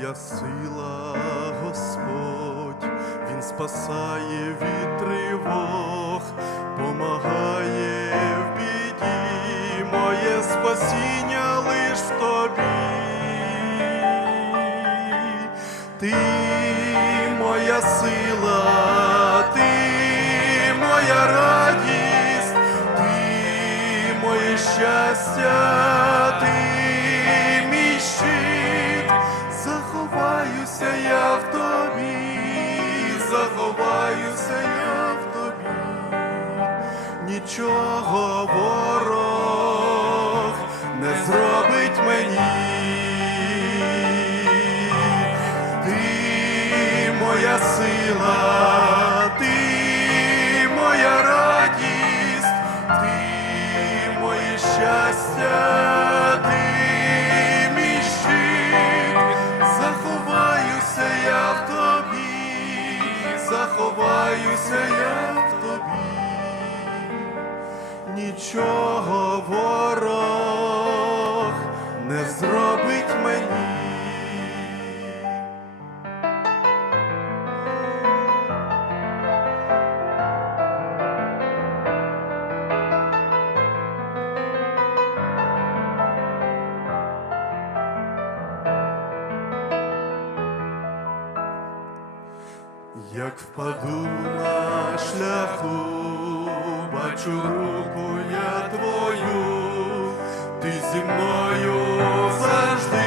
моя сила, Господь, Він спасає від тривог, помагає в біді, моє спасіння лиш тобі. Ти моя сила, ти моя радість, ти моє щастя, нічого ворог не зробить мені. Ти моя сила, ти моя радість, ти моє щастя, ти заховаюся я в тобі, заховаюся я нічого ворог не зробить мені. Як впаду на шляху, бачу руку я твою, ти зі мною завжди,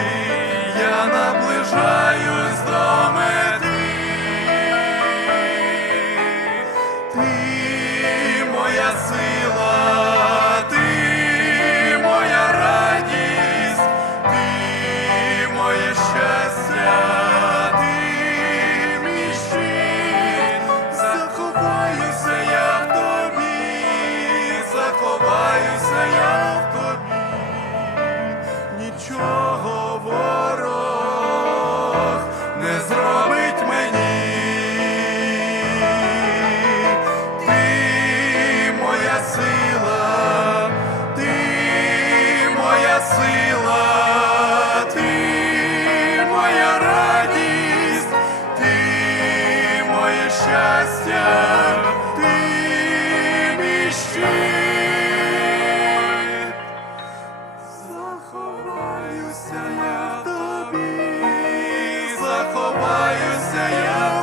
я наближаюсь нічого Заховаюся я в тобі,